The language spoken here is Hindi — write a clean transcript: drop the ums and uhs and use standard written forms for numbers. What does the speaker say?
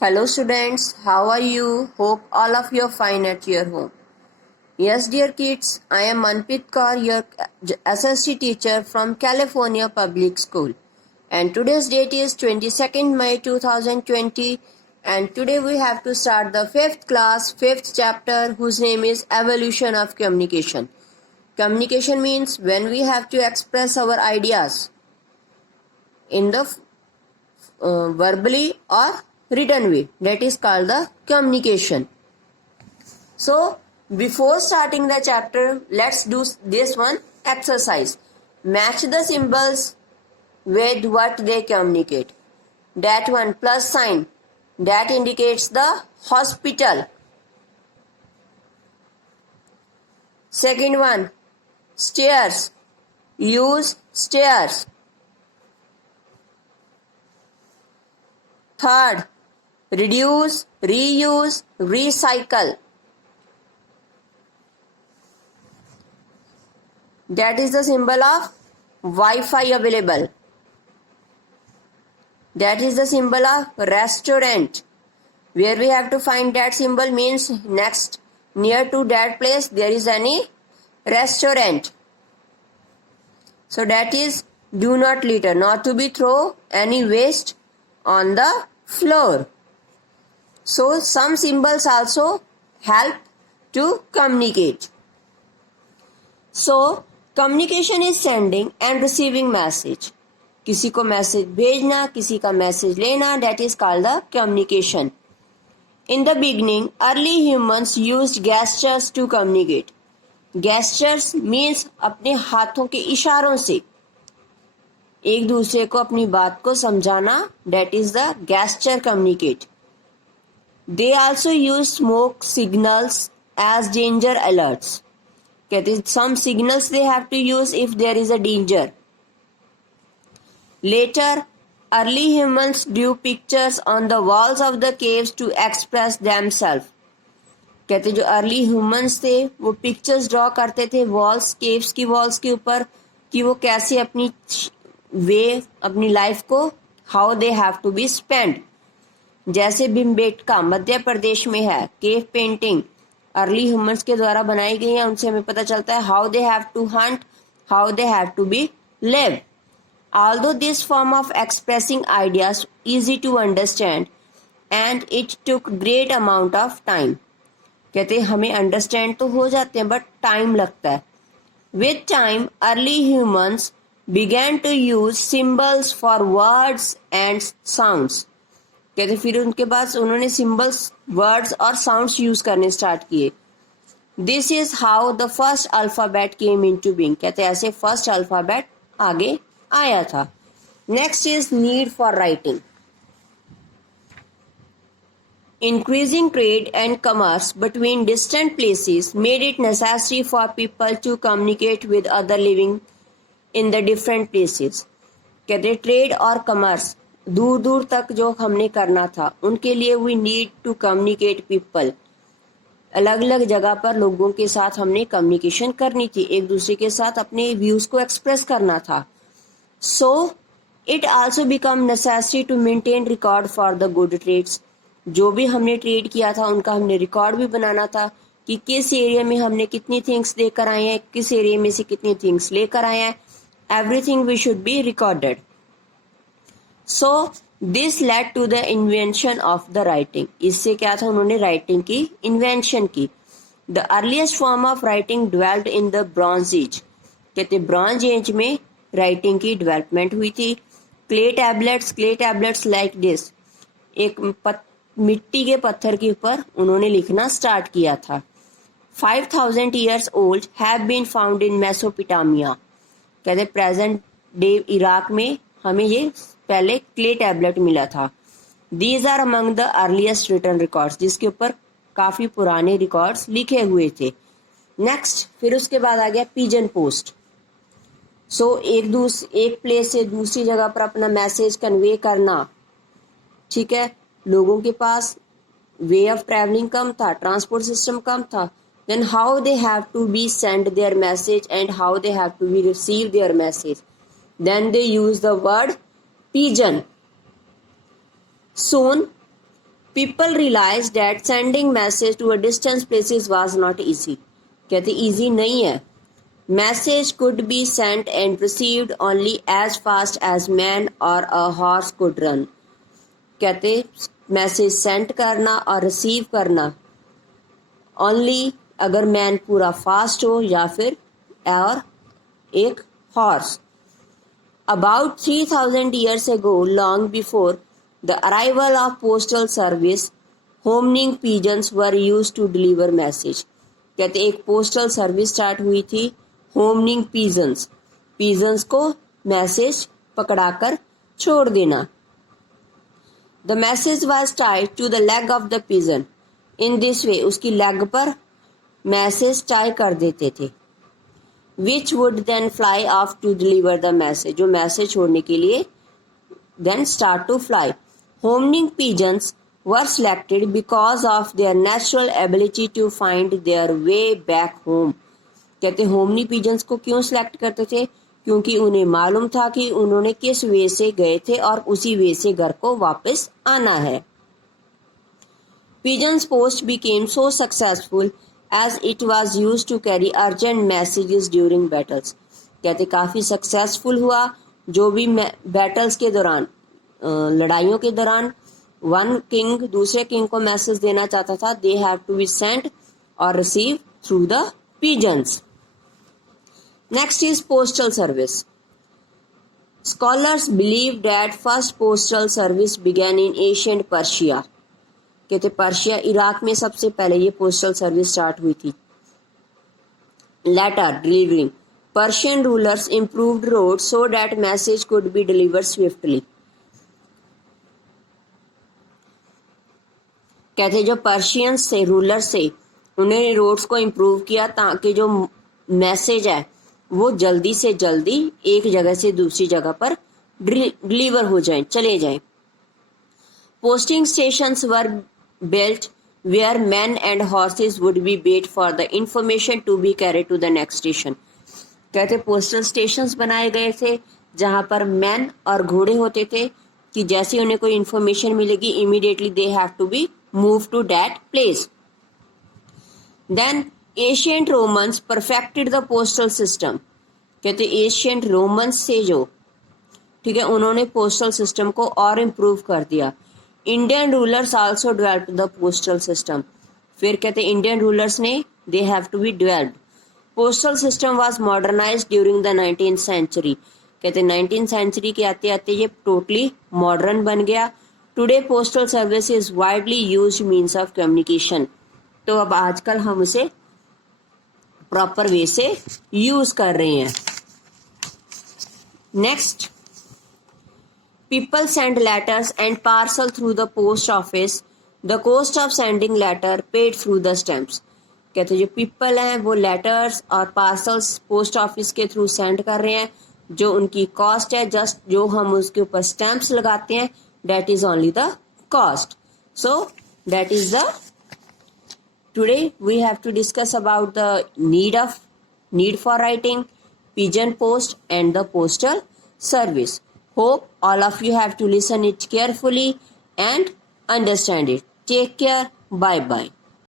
Hello students, how are you? Hope all of you are fine at your home. Yes dear kids, I am Manpit Kaur, your SST teacher from California Public School. And today's date is 22nd May 2020 and today we have to start the 5th class, 5th chapter whose name is Evolution of Communication. Communication means when we have to express our ideas in the verbally or written way, that is called the communication. So before starting the chapter, let's do this one exercise. Match the symbols with what they communicate. That one plus sign, that indicates the hospital. Second one, stairs, use stairs. Third, reduce, reuse, recycle. That is the symbol of Wi-Fi available. That is the symbol of restaurant. Where we have to find that symbol means next near to that place there is any restaurant. So that is do not litter, not to be throw any waste on the floor. So some symbols also help to communicate. So communication is sending and receiving message. किसी को मैसेज भेजना, किसी का मैसेज लेना, that is called the communication. In the beginning, early humans used gestures to communicate. Gestures means अपने हाथों के इशारों से एक दूसरे को अपनी बात को समझाना, that is the gesture communicate. They also use smoke signals as danger alerts. कहते हैं some signals they have to use if there is a danger. Later, early humans drew pictures on the walls of the caves to express themselves. कहते जो अर्ली ह्यूमंस थे वो पिक्चर्स ड्रॉ करते थे वॉल्स केव्स की वॉल्स के ऊपर कि वो कैसे अपनी अपनी लाइफ को how they have to be spend. जैसे भिमबेटका मध्य प्रदेश में है केव पेंटिंग अर्ली ह्यूमंस के द्वारा बनाई गई है, उनसे हमें पता चलता है how they have to hunt, how they have to be live. Although this form of expressing ideas easy to understand and it took great amount of time. कहते हमें अंडरस्टैंड तो हो जाते हैं बट टाइम लगता है. With time, early humans began to use symbols for words and sounds. कहते फिर उनके बाद उन्होंने symbols, words और sounds यूज करने स्टार्ट किए. This is how the first alphabet came into being. कहते ऐसे फर्स्ट अल्फाबेट आगे आया था. Next is need for writing. Increasing trade and commerce between distant places made it necessary for people to communicate with other living in the different places. कहते ट्रेड और कमर्स दूर दूर तक जो हमने करना था उनके लिए we need to communicate people. अलग अलग जगह पर लोगों के साथ हमने कम्युनिकेशन करनी थी, एक दूसरे के साथ अपने व्यूज को एक्सप्रेस करना था. So it also become necessary to maintain record for the good trades. जो भी हमने ट्रेड किया था उनका हमने रिकॉर्ड भी बनाना था कि किस एरिया में हमने कितनी थिंग्स देकर आए हैं, किस एरिया में से कितनी थिंग्स लेकर आए हैं. Everything we should be recorded. So this led to the invention of the writing. इससे क्या था, उन्होंने राइटिंग की इन्वेंशन की. The earliest form of writing developed in the Bronze Age. कहते ब्रॉन्ज एज में राइटिंग की डेवलपमेंट हुई थी. Clay tablets like this. एक मिट्टी के पत्थर के ऊपर उन्होंने लिखना स्टार्ट किया था. 5000 years old have been found in Mesopotamia. कहते प्रेजेंट डे इराक में हमें ये पहले क्ले टैबलेट मिला था. These are among the earliest written records, जिसके ऊपर काफी पुराने रिकॉर्ड्स लिखे हुए थे. नेक्स्ट फिर उसके बाद आ गया पिजन पोस्ट. सो एक प्लेस से दूसरी जगह पर अपना मैसेज कन्वे करना. ठीक है, लोगों के पास वे ऑफ ट्रैवलिंग कम था, ट्रांसपोर्ट सिस्टम कम था. Then how they have to be send their message and how they have to be receive their message. Then they use the word pigeon. Soon People realized that sending message to a distant places was not easy. कहते easy नहीं है. Message could be sent and received only as fast as man or a horse could run. कहते मैसेज सेंड करना और रिसीव करना ओनली अगर मैन पूरा फास्ट हो या फिर और एक horse. About 3000 years ago, long before the arrival of postal service, homing pigeons were used to deliver message. कहते एक पोस्टल सर्विस स्टार्ट हुई थी. होमनिंग पिजन्स को मैसेज पकड़ाकर छोड़ देना. The message was tied to the leg of the pigeon. In this way उसकी लेग पर मैसेज टाई कर देते थे. Which would then fly off to deliver the message. जो मैसेज छोड़ने के लिए then start to fly. Homing pigeons were selected because of their natural ability to find their way back home. कहते होमनी पिजन्स को क्यों सिलेक्ट करते थे? क्योंकि उन्हें मालूम था कि उन्होंने किस वे से गए थे और उसी वे से घर को वापस आना है. Pigeons post became so successful as it was used to carry urgent messages during battles. कहते काफी सक्सेसफुल हुआ जो भी बैटल्स के दौरान लड़ाइयों के दौरान वन किंग दूसरे किंग को मैसेज देना चाहता था. They have to be sent और receive through the pigeons. Next is postal service. Scholars believe that first postal service began in ancient Persia. कहते पर्शिया इराक में सबसे पहले ये पोस्टल सर्विस स्टार्ट हुई थी. Letter delivering. Persian rulers improved road so that message could be delivered swiftly. कहते जो पर्शियंस से रूलर्स से उन्होंने रोड्स को इम्प्रूव किया ताकि जो मैसेज है वो जल्दी से जल्दी एक जगह से दूसरी जगह पर डिलीवर हो जाए चले जाए. Posting stations were built where man and horses would be wait for the information to be carried to the next station. कहते पोस्टल स्टेशंस बनाए गए थे जहां पर मैन और घोड़े होते थे कि जैसे उन्हें कोई इंफॉर्मेशन मिलेगी immediately they have to be move to that place. Then ancient Romans perfected the postal system. कहते ancient Romans से जो ठीक है उन्होंने पोस्टल सिस्टम को और इम्प्रूव कर दिया. Indian rulers also developed the postal system. फिर कहते इंडियन रूलर्स ने they have to be developed. Postal system was modernised during the 19th century. कहते 19th सेंचुरी के आते आते ये टोटली मॉडर्न बन गया. Today postal service is widely used means of communication. तो अब आजकल हम उसे प्रॉपर वे से यूज कर रहे हैं. Next, people send letters and parcel through the post office. The cost of sending letter paid through the stamps. कहते जो पीपल हैं वो लेटर्स और पार्सल्स पोस्ट ऑफिस के थ्रू सेंड कर रहे हैं. जो उनकी कॉस्ट है जस्ट जो हम उसके ऊपर स्टैम्प्स लगाते हैं that is only the cost. So that is the today we have to discuss about the need for writing, pigeon post and the postal service. Hope all of you have to listen it carefully and understand it. Take care. Bye bye.